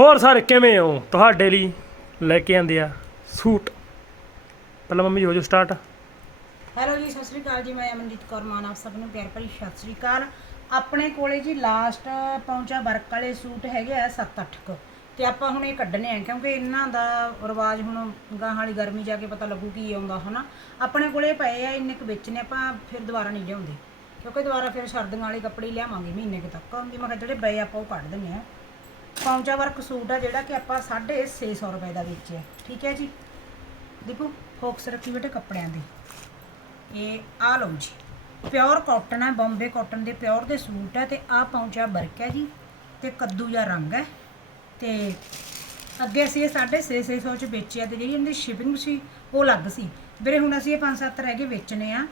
ਹੋਰ ਸਾਰੇ, ਕਿਵੇਂ ਹੋ? ਤੁਹਾਡੇ ਲਈ ਲੈ ਕੇ ਆਂਦੇ ਆ ਸੂਟ। ਪਹਿਲਾਂ ਮੰਮੀ ਹੋ ਜੋ ਸਟਾਰਟ ਹੈਲੋ ਜੀ, ਸਤਿ ਸ੍ਰੀ ਅਕਾਲ ਜੀ, ਮੈਂ ਅਮਨਦੀਪ ਕੌਰ, ਮਾਨ ਆਪ ਸਭ ਨੂੰ ਪਿਆਰ ਭਰੀ ਸਤਿ ਸ੍ਰੀ ਅਕਾਲ। ਆਪਣੇ ਕੋਲੇ ਜੀ ਲਾਸਟ ਪਹੁੰਚਾ ਵਰਕ ਵਾਲੇ ਸੂਟ ਹੈਗੇ ਆ 7-8 ਕੁ। ਤੇ ਆਪਾਂ ਹੁਣ ਇਹ ਕੱਢਨੇ ਆ, ਕਿਉਂਕਿ ਇਹਨਾਂ ਦਾ ਰਿਵਾਜ ਹੁਣ ਗਾਂ ਵਾਲੀ ਗਰਮੀ ਜਾ ਕੇ ਪਤਾ ਲੱਗੂ ਕੀ ਆਉਂਦਾ, ਹਨਾ? ਆਪਣੇ ਕੋਲੇ ਪਏ ਆ, ਇੰਨੇ ਕੁ ਵਿੱਚ ਨੇ, ਆਪਾਂ ਫਿਰ ਦੁਬਾਰਾ ਨਹੀਂ ਲਿਆਉਂਦੇ। ਕਿਉਂਕਿ ਦੁਬਾਰਾ ਫਿਰ ਸਰਦੀਆਂ ਵਾਲੇ ਕੱਪੜੇ ਲਿਆਵਾਂਗੇ, ਮਹੀਨੇ ਕੁ ਤੱਕ। ਵੀ ਮੈਂ ਕਿਹਾ ਜਿਹੜੇ ਪਏ ਆਪਾਂ ਉਹ ਕੱਢ ਦਿੰਨੇ ਆ। ਪਹੁੰਚਾ ਵਰਕ ਸੂਟ ਆ ਜਿਹੜਾ ਕਿ ਆਪਾਂ 650 ਰੁਪਏ ਦਾ ਵੇਚਿਆ। ਠੀਕ ਹੈ ਜੀ? ਦੇਖੋ, ਫੋਕਸ ਰੱਖੀ ਬੇਟੇ ਕੱਪੜਿਆਂ ਦੇ। ਇਹ ਆ ਲਓ ਜੀ, ਪਿਓਰ ਕਾਟਨ ਹੈ ਬੰਬੇ ਕਾਟਨ ਦੇ ਪਿਓਰ ਦੇ ਸੂਟ ਹੈ ਤੇ ਆ ਪੌਂਚਾ ਵਰਕ ਹੈ ਜੀ ਤੇ ਕੱਦੂ ਜਾਂ ਰੰਗ ਹੈ ਤੇ ਅੱਗੇ ਅਸੀਂ ਇਹ 650 ਚ ਵੇਚਿਆ ਤੇ ਜਿਹੜੀ ਇਹਦੀ ਸ਼ਿਪਿੰਗ ਸੀ, ਉਹ ਅਲੱਗ ਸੀ। ਵੀਰੇ, ਹੁਣ ਅਸੀਂ ਇਹ 5-7 ਰਹਿ ਗਏ ਵੇਚਨੇ ਆ।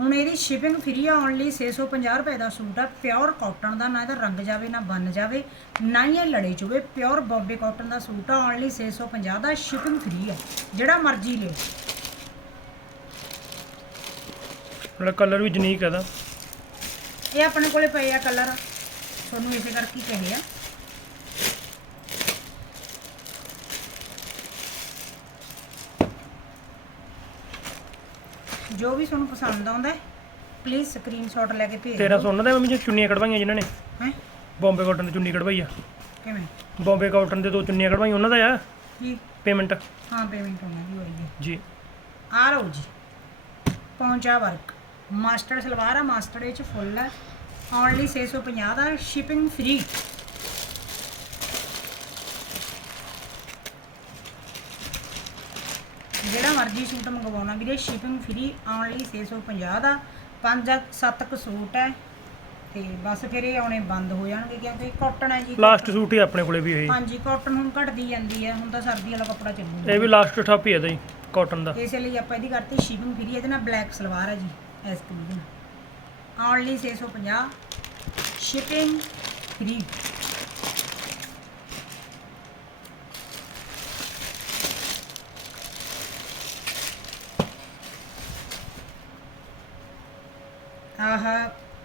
ਹੁਣ ਇਹਦੀ ਸ਼ਿਪਿੰਗ ਫ੍ਰੀ ਆ ਓਨਲੀ 650 ਰੁਪਏ ਦਾ ਸੂਟ ਆ। ਪਿਓਰ ਕਾਟਨ ਦਾ ਨਾ ਇਹਦਾ ਰੰਗ ਜਾਵੇ ਨਾ ਬਨ ਜਾਵੇ ਨਾ ਹੀ ਇਹ ਲੜੇ ਚੁਵੇ ਪਿਓਰ ਬੰਬੇ ਕਾਟਨ ਦਾ ਸੂਟ ਆ ਓਨਲੀ 650 ਦਾ ਸ਼ਿਪਿੰਗ ਫ੍ਰੀ ਆ। ਜਿਹੜਾ ਮਰਜ਼ੀ ਲਿਓ ਜਿਹੜਾ ਕਲਰ ਵੀ ਜਨੀਕ ਹੈ ਦਾ ਇਹ ਆਪਣੇ ਕੋਲੇ ਪਏ ਆ ਕਲਰ ਤੁਹਾਨੂੰ ਇਸੇ ਕਰਕੇ ਕਹੇ ਆ। ਜੋ ਵੀ ਤੁਹਾਨੂੰ ਪਸੰਦ ਆਉਂਦਾ ਪਲੀਜ਼ ਸਕਰੀਨਸ਼ਾਟ ਲੈ ਕੇ ਭੇਜ ਤੇਰਾ ਸੋਨਾ ਦਾ ਮੰਮੀ ਜੋ ਚੁੰਨੀਆਂ ਕਢਵਾਈਆਂ ਜਿਨ੍ਹਾਂ ਨੇ। ਹੈ? ਬੰਬੇ ਕਾਟਨ ਦੀ ਚੁੰਨੀ ਕਢਵਾਈ ਆ। ਕਿਵੇਂ? ਬੰਬੇ ਕਾਟਨ ਦੇ ਦੋ ਚੁੰਨੀਆਂ ਕਢਵਾਈਆਂ ਉਹਨਾਂ ਦਾ ਆ? ਜੀ ਪੇਮੈਂਟ ਹਾਂ ਪੇਮੈਂਟ ਉਹਨਾਂ ਦੀ ਹੋਈ ਹੈ ਜੀ। ਆ ਲਓ ਜੀ। ਪਹੁੰਚਾ ਵਰਕ। ਮਾਸਟਰ ਸਲਵਾਰ ਆ ਮਾਸਟਰ ਇਹ ਚ ਫੁੱਲ ਹੈ ਓਨਲੀ 650 ਦਾ ਸ਼ਿਪਿੰਗ ਫ੍ਰੀ ਜਿਹੜਾ ਮਰਜ਼ੀ ਸੂਟ ਮੰਗਵਾਉਣਾ ਵੀਰੇ ਸ਼ਿਪਿੰਗ ਫ੍ਰੀ ਓਨਲੀ 650 ਦਾ ਪੰਜ ਸੱਤ ਕੁ ਸੂਟ ਹੈ। ਤੇ ਬਸ ਫਿਰ ਇਹ ਆਉਣੇ ਬੰਦ ਹੋ ਜਾਣਗੇ ਕਿਉਂਕਿ ਕਾਟਨ ਹੈ ਜੀ। ਲਾਸਟ ਸੂਟ ਹੀ ਆਪਣੇ ਕੋਲੇ ਵੀ ਹੋਈ ਹਾਂਜੀ ਕਾਟਨ ਹੁਣ ਘਟਦੀ ਜਾਂਦੀ ਹੈ ਹੁਣ ਤਾਂ ਸਰਦੀ ਵਾਲਾ ਕੱਪੜਾ ਚੱਲੂਗਾ ਇਹ ਵੀ ਲਾਸਟ ਠੱਪ ਹੀ ਜੀ ਕਾਟਨ ਦਾ। ਇਸੇ ਲਈ ਆਪਾਂ ਇਹਦੀ ਕਰਤੀ ਸ਼ਿਪਿੰਗ ਫ੍ਰੀ ਇਹਦੇ ਨਾਲ ਬਲੈਕ ਸਲਵਾਰ ਹੈ ਜੀ ਇਸ ਕਮੀਜ਼ ਨਾਲ ਓਨਲੀ 650 ਸ਼ਿਪਿੰਗ ਫ੍ਰੀ ਆਹ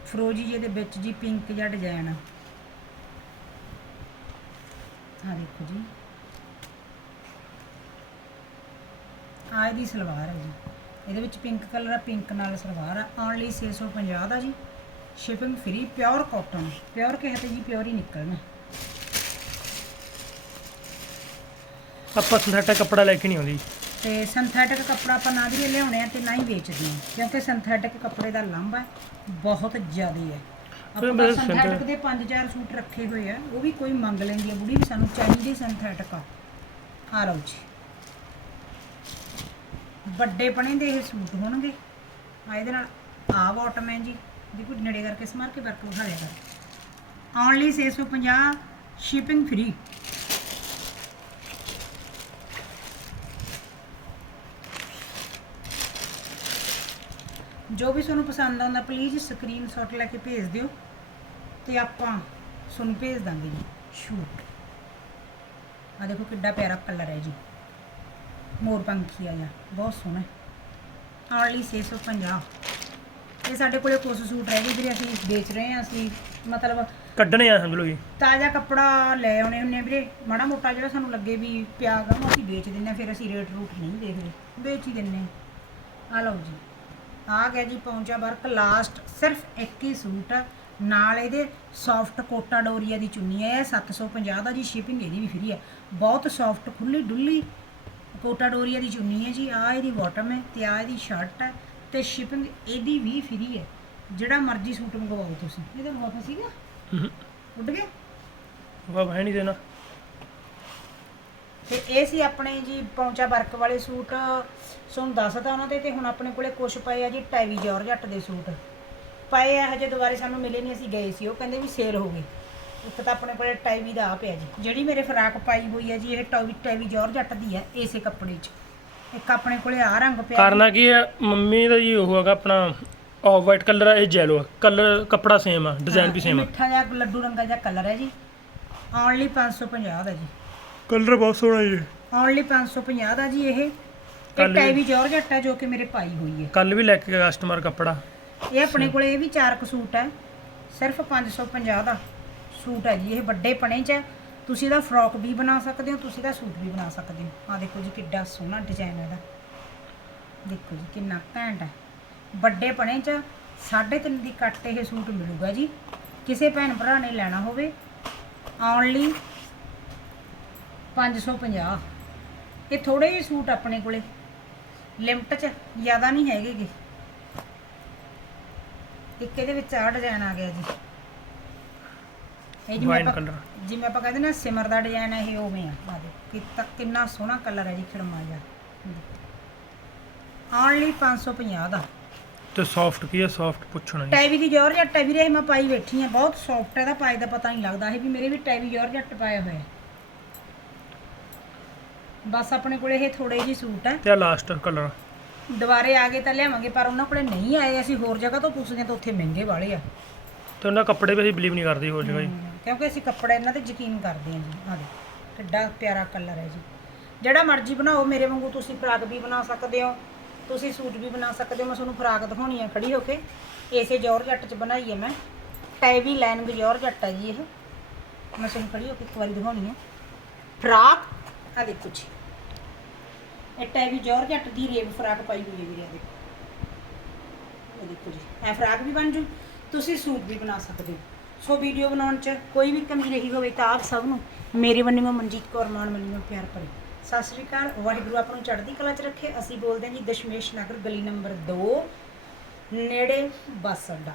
ਫਰੋਜੀ ਜਿਹੇ ਵਿੱਚ ਜੀ ਪਿੰਕ ਜਿਹਾ ਡਿਜ਼ਾਈਨ ਆ। ਆਹ ਦੇਖੋ ਜੀ। ਆਹ ਦੀ ਸਲਵਾਰ ਹੈ ਜੀ। ਇਹਦੇ ਵਿੱਚ ਪਿੰਕ ਕਲਰ ਆ, ਪਿੰਕ ਨਾਲ ਸਲਵਾਰ ਆ। ਓਨਲੀ 650 ਦਾ ਜੀ। Shipping free pure cotton pure ਕਿਹਾ ਤੇ ਜੀ ਪਿਓਰ ਹੀ ਨਿਕਲਣਾ। ਆਪਾਂ ਸਿੰਥੈਟਿਕ ਕੱਪੜਾ ਲੈ ਕੇ ਨਹੀਂ ਆਉਂਦੀ ਤੇ ਸਿੰਥੈਟਿਕ ਕੱਪੜਾ ਆਪਾਂ ਨਾ ਵੀ ਲਿਆਉਣੇ ਆ ਤੇ ਨਾ ਹੀ ਵੇਚਦੇ ਆ ਕਿਉਂਕਿ ਸਿੰਥੈਟਿਕ ਕੱਪੜੇ ਦਾ ਲਾਂਭਾ ਬਹੁਤ ਜ਼ਿਆਦਾ ਹੈ ਆਪਾਂ ਸਿੰਥੈਟਿਕ ਦੇ 5-4 ਸੂਟ ਰੱਖੇ ਹੋਏ ਆ ਉਹ ਵੀ ਕੋਈ ਮੰਗ ਲੈਂਦੀ ਆ ਬੁੜੀ ਵੀ ਸਾਨੂੰ ਚਾਹੀਦੀ ਸਿੰਥੈਟਿਕ ਆ। ਆ ਲਓ ਜੀ। ਵੱਡੇ ਪਣੇ ਦੇ ਇਹ ਸੂਟ ਹੋਣਗੇ। ਆ ਇਹਦੇ ਨਾਲ ਆ ਬਾਟਮ ਹੈ ਜੀ ਦੇਖੋ ਨੇੜੇ ਕਰਕੇ ਸਮਾਰ ਕੇ ਵਰਕ ਵਿਖਾ ਲਿਆ ਕਰ। ਓਨਲੀ 650 ਸ਼ਿਪਿੰਗ ਫ੍ਰੀ ਜੋ ਵੀ ਤੁਹਾਨੂੰ ਪਸੰਦ ਆਉਂਦਾ ਪਲੀਜ਼ ਸਕਰੀਨਸ਼ਾਟ ਲੈ ਕੇ ਭੇਜ ਦਿਓ ਤੇ ਆਪਾਂ ਤੁਹਾਨੂੰ ਭੇਜ ਦਾਂਗੇ ਜੀ। ਸ਼ੂਟ ਆ ਦੇਖੋ ਕਿੱਡਾ ਪਿਆਰਾ ਕਲਰ ਹੈ ਜੀ। ਮੋਰ ਪੰਖੀ ਆ ਜਾ ਬਹੁਤ ਸੋਹਣਾ ਆਰਲੀ 650 ਇਹ ਸਾਡੇ ਕੋਲੇ ਕੁਝ ਸੂਟ ਰਹਿ ਗਏ ਵੀਰੇ ਅਸੀਂ ਵੇਚ ਰਹੇ ਹਾਂ ਅਸੀਂ ਮਤਲਬ ਕੱਢਣੇ ਆ ਸਮਝ ਲਓ ਜੀ। ਤਾਜ਼ਾ ਕੱਪੜਾ ਲੈ ਆਉਣੇ ਹੁੰਨੇ ਵੀਰੇ। ਮਾੜਾ ਮੋਟਾ ਜਿਹੜਾ ਸਾਨੂੰ ਲੱਗੇ ਵੀ ਪਿਆ ਗਾ ਉਹ ਅਸੀਂ ਵੇਚ ਦਿੰਨੇ ਆ ਫਿਰ ਅਸੀਂ ਰੇਟ ਰੂਟ ਨਹੀਂ ਦੇਖਦੇ। ਵੇਚ ਹੀ ਦਿੰਨੇ ਆ ਲਓ ਜੀ। ਆ ਗਿਆ ਜੀ ਪੌਂਚਾ ਵਰਕ ਲਾਸਟ ਸਿਰਫ ਇੱਕ ਹੀ ਸੂਟ। ਨਾਲ ਇਹਦੇ ਸੌਫਟ ਕੋਟਾ ਡੋਰੀਆ ਦੀ ਚੁੰਨੀ ਹੈ ਇਹ 750 ਦਾ ਜੀ ਸ਼ਿਪਿੰਗ ਇਹਦੀ ਵੀ ਫ੍ਰੀ ਹੈ ਬਹੁਤ ਸੌਫਟ ਖੁੱਲੀ ਡੁੱਲੀ ਕੋਟਾ ਡੋਰੀਆ ਦੀ ਚੁੰਨੀ ਹੈ ਜੀ। ਆ ਇਹਦੀ ਬਾਟਮ ਹੈ ਤੇ ਆ ਇਹਦੀ ਸ਼ਰਟ ਹੈ ਤੇ ਸ਼ਿਪਿੰਗ ਇਹਦੀ ਵੀ ਫ੍ਰੀ ਹੈ। ਜਿਹੜਾ ਮਰਜ਼ੀ ਸੂਟ ਮੰਗਵਾਓ ਤੁਸੀਂ। ਇਹਦਾ ਬਹੁਤ ਸੀਗਾ। ਉੱਡ ਗਿਆ? ਵਾਹ ਹੈ ਨਹੀਂ ਦੇਣਾ। ਤੇ ਇਹ ਸੀ ਆਪਣੇ ਜੀ ਪੌਂਚਾ ਵਰਕ ਵਾਲੇ ਸੂਟ। ਤੁਹਾਨੂੰ ਦੱਸਦਾ ਉਹਨਾਂ ਦੇ ਤੇ ਹੁਣ ਆਪਣੇ ਕੋਲੇ ਕੁਛ ਪਏ ਆ ਜੀ ਟੈਵੀ ਜਾਰਜੱਟ ਦੇ ਸੂਟ। ਪਏ ਆ ਹਜੇ ਦੁਬਾਰੇ ਸਾਨੂੰ ਮਿਲੇ ਨਹੀਂ ਅਸੀਂ ਗਏ ਸੀ। ਉਹ ਕਹਿੰਦੇ ਵੀ ਸੇਲ ਹੋ ਗਈ ਇੱਕ ਤਾਂ ਆਪਣੇ ਕੋਲੇ ਟੈਵੀ ਦਾ ਆ ਪਿਆ ਜੀ। ਜਿਹੜੀ ਮੇਰੇ ਫਰਾਕ ਪਾਈ ਹੋਈ ਹੈ ਜੀ ਇਹ ਟੈਵੀ ਟੈਵੀ ਜਾਰਜੱਟ ਦੀ ਹੈ ਇਸੇ ਕੱਪੜੇ 'ਚ। ਇੱਕ ਆਪਣੇ ਕੋਲੇ ਆ ਰੰਗ ਪਿਆ। ਕਰਨਾ ਕੀ ਹੈ ਮੰਮੀ ਦਾ ਜੀ ਉਹ ਹੈਗਾ ਆਪਣਾ ਆਫ ਵਾਈਟ ਕਲਰ ਹੈ ਇਹ ਜੈਲੋ ਕਲਰ ਕੱਪੜਾ ਸੇਮ ਆ ਡਿਜ਼ਾਈਨ ਵੀ ਸੇਮ ਆ। ਮਿੱਠਾ ਜਿਹਾ ਲੱਡੂ ਰੰਗਾ ਜਿਹਾ ਕਲਰ ਹੈ ਜੀ। ਓਨਲੀ 550 ਦਾ ਜੀ। ਕਲਰ ਬਹੁਤ ਸੋਹਣਾ ਜੀ। ਓਨਲੀ 550 ਦਾ ਜੀ ਇਹ। ਕੱਲ੍ਹ ਇਹ ਵੀ- ਜਾਰਜੱਟ ਹੈ ਜੋ ਕਿ ਮੇਰੇ ਪਾਈ ਹੋਈ ਹੈ। ਕੱਲ ਵੀ ਲੈ ਕੇ ਗਿਆ ਕਸਟਮਰ ਕੱਪੜਾ। ਇਹ ਆਪਣੇ ਕੋਲੇ ਇਹ ਵੀ ਚਾਰ ਕੁ ਸੂਟ ਹੈ। ਸਿਰਫ 550 ਦਾ ਸੂਟ ਹੈ ਜੀ। ਇਹ ਵੱਡੇ ਪਣੇ 'ਚ ਹੈ। ਤੁਸੀਂ ਇਹਦਾ ਫਰੋਕ ਵੀ ਬਣਾ ਸਕਦੇ ਹੋ ਤੁਸੀਂ ਇਹਦਾ ਸੂਟ ਵੀ ਬਣਾ ਸਕਦੇ ਹੋ। ਆ ਦੇਖੋ ਜੀ ਕਿੱਡਾ ਸੋਹਣਾ ਡਿਜ਼ਾਈਨ ਇਹਦਾ। ਦੇਖੋ ਜੀ ਕਿੰਨਾ ਘੈਂਟ ਹੈ। ਵੱਡੇ ਪਣੇ ਚ 3.5 ਦੀ ਕੱਟ ਇਹ ਸੂਟ ਮਿਲੂਗਾ ਜੀ। ਕਿਸੇ ਭੈਣ ਭਰਾ ਨੇ ਲੈਣਾ ਹੋਵੇ। ਓਨਲੀ 550 ਇਹ ਥੋੜੇ ਜਿਹੇ ਸੂਟ ਆਪਣੇ ਕੋਲੇ। ਲਿਮਟ ਚ ਜ਼ਿਆਦਾ ਨਹੀਂ ਹੈਗੇ ਗੇ। ਇੱਕ ਇਹਦੇ ਵਿੱਚ ਆਹ ਡਿਜ਼ਾਈਨ ਆ ਗਿਆ ਜੀ। ਇਹ ਜਿਵੇਂ ਵਾਈਨ ਆਪਾਂ ਕਲਰ ਜਿਵੇਂ ਆਪਾਂ ਕਹਿੰਦੇ ਨਾ ਸਿਮਰ ਦਾ ਡਿਜ਼ਾਈਨ ਹੈ ਇਹ ਉਵੇਂ ਆ। ਆ ਦੇ ਕਿਤਾ ਕਿੰਨਾ ਸੋਹਣਾ ਕਲਰ ਹੈ ਜੀ ਖੜਮਾ ਜਿਹਾ। ਓਨਲੀ 550 ਦਾ। ਤੇ ਸੌਫਟ ਕੀ ਹੈ ਸੌਫਟ ਪੁੱਛਣਾ ਜੀ ਟੈਵੀ ਦੀ ਜੋਰਜੱਟ ਹੈ ਵੀਰੇ ਮੈਂ ਪਾਈ ਬੈਠੀ ਆ। ਬਹੁਤ ਸੌਫਟ ਹੈ ਦਾ ਪਾਈ ਦਾ ਪਤਾ ਨਹੀਂ ਲੱਗਦਾ। ਇਹ ਵੀ ਮੇਰੇ ਵੀ ਟੈਵੀ ਜੋਰਜੱਟ ਪਾਏ ਹੋਏ ਆ ਬਸ ਆਪਣੇ ਕੋਲੇ ਇਹ ਥੋੜੇ ਜਿਹੇ ਸੂਟ ਹੈ ਤੇ ਆ ਲਾਸਟ ਕਲਰ ਦੁਬਾਰੇ ਆ ਗਏ ਤਾਂ ਲਿਆਵਾਂਗੇ ਪਰ ਉਹਨਾਂ ਕੋਲੇ ਨਹੀਂ ਆਏ ਅਸੀਂ ਹੋਰ ਜਗ੍ਹਾ ਤੋਂ ਪੁੱਛਦੇ ਹਾਂ ਤਾਂ ਉੱਥੇ ਮਹਿੰਗੇ ਵਾਲੇ ਆ। ਤੇ ਉਹਨਾਂ ਕੱਪੜੇ ਵੀ ਅਸੀਂ ਬਲੀਵ ਨਹੀਂ ਕਰਦੇ ਹੋ ਜਗ੍ਹਾ ਜੀ ਕਿਉਂਕਿ ਅਸੀਂ ਕੱਪੜੇ ਇਹਨਾਂ ਤੇ ਯਕੀਨ ਕਰਦੇ ਹਾਂ ਜੀ ਆਹ ਦੇਖੋ ਕਿੱਡਾ ਪਿਆਰਾ ਕਲਰ ਹੈ ਜੀ। ਜਿਹੜਾ ਮਰਜ਼ੀ ਬਣਾਓ ਮੇਰੇ ਵਾਂਗੂ ਤੁਸੀਂ ਫਰਾਕ ਵੀ ਬਣਾ ਸਕਦੇ ਹੋ ਤੁਸੀਂ ਸੂਟ ਵੀ ਬਣਾ ਸਕਦੇ ਹੋ ਮੈਂ ਤੁਹਾਨੂੰ ਫਰਾਕ ਦਿਖਾਉਣੀ ਹੈ ਖੜੀ ਹੋ ਕੇ। ਇਸੇ ਜੋਰਜੱਟ 'ਚ ਬਣਾਈ ਹੈ ਮੈਂ। ਟੈਵੀ ਲਾਈਨਿੰਗ ਜੋਰਜੱਟ ਹੈ ਜੀ ਇਹ। ਮੈਂ ਤੁਹਾਨੂੰ ਖੜੀ ਹੋ ਕੇ ਇੱਕ ਵਾਰੀ ਦਿਖਾਉਣੀ ਹੈ ਫਰਾਕ ਆ ਦੇਖੋ ਜੀ। ਇਹ ਟੈਵੀ ਜੋਰਜੱਟ ਦੀ ਰੇਬ ਫਰਾਕ ਪਾਈ ਹੋਈ ਹੈ ਵੀਰੇ ਆਹ ਦੇਖੋ ਇਹ ਦੇਖੋ ਜੀ, ਇਹ ਫਰਾਕ ਵੀ ਬਣ ਜੂ, ਤੁਸੀਂ ਸੂਟ ਵੀ ਬਣਾ ਸਕਦੇ ਹੋ। ਸੋ ਵੀਡੀਓ ਬਣਾਉਣ 'ਚ ਕੋਈ ਵੀ ਕਮੀ ਰਹੀ ਹੋਵੇ ਤਾਂ ਆਪ ਸਭ ਨੂੰ ਮੇਰੇ ਵੱਲੋਂ ਮਨਜੀਤ ਕੌਰ ਮਾਨ ਵੱਲੋਂ ਪਿਆਰ ਭਰੀ। ਸਤਿ ਸ਼੍ਰੀ ਅਕਾਲ, ਵਾਹਿਗੁਰੂ ਆਪ ਨੂੰ ਚੜ੍ਹਦੀ ਕਲਾ 'ਚ ਰੱਖੇ। ਅਸੀਂ ਬੋਲਦੇ ਹਾਂ ਜੀ ਦਸ਼ਮੇਸ਼ ਨਗਰ ਗਲੀ ਨੰਬਰ 2 ਨੇੜੇ ਬੱਸ ਅੱਡਾ।